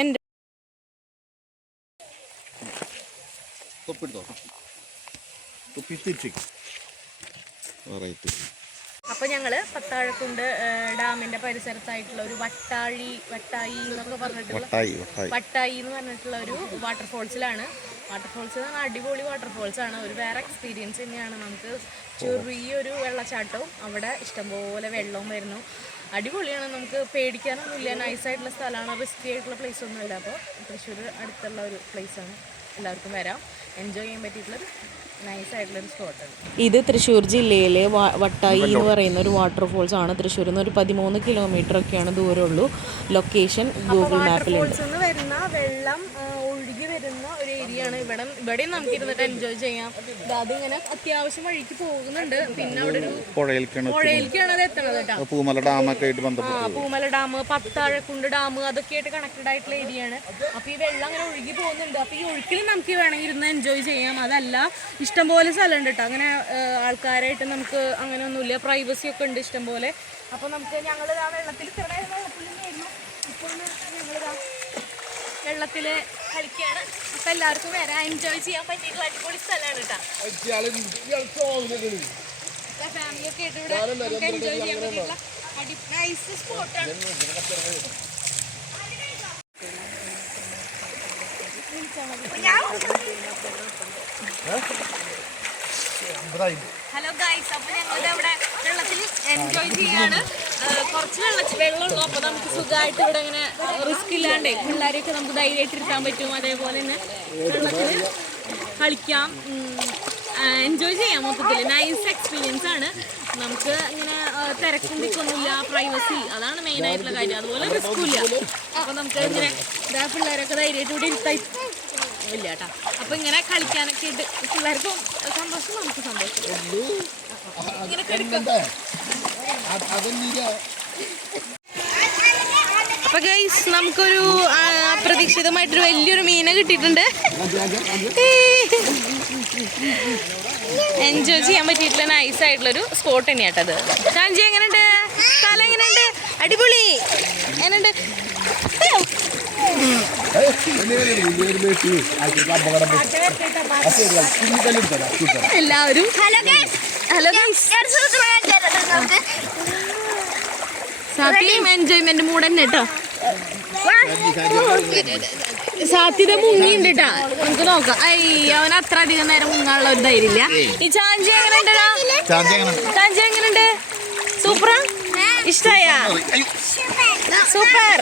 എൻ്റെ അപ്പോൾ ഞങ്ങൾ പത്താഴക്കുണ്ട് ഡാമിൻ്റെ പരിസരത്തായിട്ടുള്ള ഒരു വട്ടായി എന്നൊക്കെ പറഞ്ഞിട്ടുള്ള വട്ടായി എന്ന് പറഞ്ഞിട്ടുള്ള ഒരു വാട്ടർഫോൾസിലാണ്. വാട്ടർഫോൾസ് അടിപൊളി വാട്ടർഫോൾസാണ്. ഒരു വേറെ എക്സ്പീരിയൻസ് തന്നെയാണ്. നമുക്ക് ചെറിയൊരു വെള്ളച്ചാട്ടവും അവിടെ ഇഷ്ടംപോലെ വെള്ളവും വരുന്നു. അടിപൊളിയാണ്. നമുക്ക് പേടിക്കാനൊന്നുമില്ല. നൈസായിട്ടുള്ള സ്ഥലമാണ്. റിസ്കി ആയിട്ടുള്ള പ്ലേസ് ഒന്നുമില്ല. അപ്പോൾ തൃശ്ശൂർ അടുത്തുള്ള ഒരു പ്ലേസാണ്. എല്ലാവർക്കും വരാം. എൻജോയ് ചെയ്യാൻ പറ്റിയിട്ടുള്ളൊരു നൈസായിട്ടുള്ളൊരു സ്പോട്ടാണ്. ഇത് തൃശ്ശൂർ ജില്ലയിലെ വട്ടായി എന്ന് പറയുന്ന ഒരു വാട്ടർഫോൾസ് ആണ്. തൃശ്ശൂരിൽ നിന്ന് ഒരു 13 കിലോമീറ്റർ ഒക്കെയാണ് ദൂരമുള്ളൂ. Location Google മാപ്പിലുണ്ട്. വരുന്ന വെള്ളം ഒഴുകി വരുന്ന ഒരു ഏരിയ ആണ്. ഇവിടെയും നമുക്ക് ഇരുന്നിട്ട് എൻജോയ് ചെയ്യാം. അതിങ്ങനെ അത്യാവശ്യം വഴിക്ക് പോകുന്നുണ്ട്. പിന്നെ അവിടെ ഒരു പുഴയിലേക്കാണ് അത് എത്തണത് കേട്ടോ. പൂമല ഡാം, പത്താഴക്കുണ്ട് ഡാം, അതൊക്കെ ആയിട്ട് കണക്റ്റഡ് ആയിട്ടുള്ള ഏരിയ ആണ്. അപ്പൊ ഈ വെള്ളം അങ്ങനെ ഒഴുകി പോകുന്നുണ്ട്. അപ്പൊ ഈ ഒഴുക്കിൽ നമുക്ക് വേണമെങ്കിൽ ഇരുന്ന് എൻജോയ് ചെയ്യാം. അതല്ല ഇഷ്ടംപോലെ സ്ഥലമുണ്ട് കേട്ടോ. അങ്ങനെ ആൾക്കാരായിട്ട് നമുക്ക് അങ്ങനെ ഒന്നുമില്ല. പ്രൈവസി ഒക്കെ ഉണ്ട് ഇഷ്ടംപോലെ. അപ്പൊ നമുക്ക് ഞങ്ങൾ വെള്ളത്തിൽ ഇപ്പോൾ ഞങ്ങളിതാ വെള്ളത്തിൽ കളിക്കുകയാണ്. അപ്പം എല്ലാവർക്കും വരാം. എൻജോയ് ചെയ്യാൻ പറ്റിയിട്ടുള്ള അടിപൊളി സ്ഥലമാണ് കേട്ടോ. ഫാമിലിയൊക്കെ ആയിട്ട് ഇവിടെ നമുക്ക് എൻജോയ് ചെയ്യാൻ പറ്റിയിട്ടുള്ള നൈസ് സ്പോട്ടാണ്. ഹലോ ഗൈസ്, അപ്പോൾ ഞങ്ങളുടെ അവിടെ വെള്ളത്തിൽ എൻജോയ് ചെയ്യാണ്. കുറച്ച് വെള്ളമുള്ളൂ. അപ്പോൾ നമുക്ക് സുഖമായിട്ട് ഇവിടെ ഇങ്ങനെ റിസ്ക് ഇല്ലാണ്ട് പിള്ളേരെയൊക്കെ നമുക്ക് ധൈര്യമായിട്ട് ഇരുത്താൻ പറ്റും. അതേപോലെ തന്നെ വെള്ളത്തിൽ കളിക്കാം, എൻജോയ് ചെയ്യാം. മൊത്തത്തിൽ നൈസ് എക്സ്പീരിയൻസ് ആണ്. നമുക്ക് ഇങ്ങനെ തിരക്കും തിക്കൊന്നുമില്ല. പ്രൈവസി അതാണ് മെയിനായിട്ടുള്ള കാര്യം. അതുപോലെ റിസ്ക്കും ഇല്ല. അപ്പോൾ നമുക്ക് ഇങ്ങനെ പിള്ളേരൊക്കെ ധൈര്യമായിട്ട് ഇവിടെ ഇരുത്താൻ ഇല്ല കേട്ടോ. അപ്പോൾ ഇങ്ങനെ കളിക്കാനൊക്കെ ഇട്ട് പിള്ളേർക്കും സന്തോഷം, നമുക്ക് സന്തോഷം. അപ്പൊ ഗൈസ്, നമുക്കൊരു അപ്രതീക്ഷിതമായിട്ടൊരു വലിയൊരു മീനെ കിട്ടിയിട്ടുണ്ട്. എൻജോയ് ചെയ്യാൻ പറ്റിയിട്ടുള്ള നൈസായിട്ടുള്ളൊരു സ്പോട്ട് തന്നെയാട്ടത്. കാഞ്ചി എങ്ങനെയുണ്ട്? സ്ഥലം എങ്ങനെയുണ്ട്? അടിപൊളി. എങ്ങനെയുണ്ട്? എല്ലാവരും ഹലോ സാത്തിയും എൻജോയ്മെന്റ് മൂഡ് തന്നെ കേട്ടോ. സാധ്യത മുങ്ങിണ്ട് കേട്ടാ. നമുക്ക് നോക്കാം. അവൻ അത്ര അധികം നേരം മുങ്ങാനുള്ള ഒരു ധൈര്യം ഇല്ല. ഈ ചാഞ്ചി എങ്ങനെയുണ്ട്? ചാഞ്ചി എങ്ങനെയുണ്ട്? സൂപ്പറാ? ഇഷ്ടായ? സൂപ്പർ.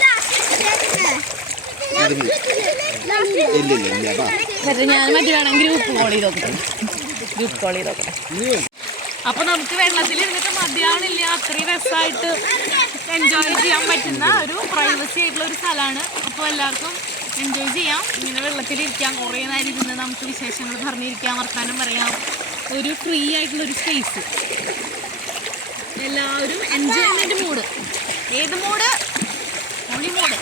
ഞാൻ മറ്റു വേണം ഗ്രൂപ്പ് കോൾ ചെയ്തോക്കട്ടെ. അപ്പൊ നമുക്ക് വെള്ളത്തിൽ ഇരുന്നിട്ട് മതിയാണില്ല. അത്രയും രസമായിട്ട് എൻജോയ് ചെയ്യാൻ പറ്റുന്ന ഒരു പ്രൈവസി ആയിട്ടുള്ള ഒരു സ്ഥലമാണ്. അപ്പോൾ എല്ലാവർക്കും എൻജോയ് ചെയ്യാം. ഇങ്ങനെ വെള്ളത്തിലിരിക്കാം. കുറേ നേരം ഇരുന്ന് നമുക്ക് വിശേഷങ്ങൾ പറഞ്ഞിരിക്കാം, വർത്താനം പറയാം. ഒരു ഫ്രീ ആയിട്ടുള്ളൊരു സ്പേസ്. എല്ലാവരും എൻജോയ്മെന്റ് മൂഡ്. ഏത് മൂഡ്? ഹോളി മൂഡ്.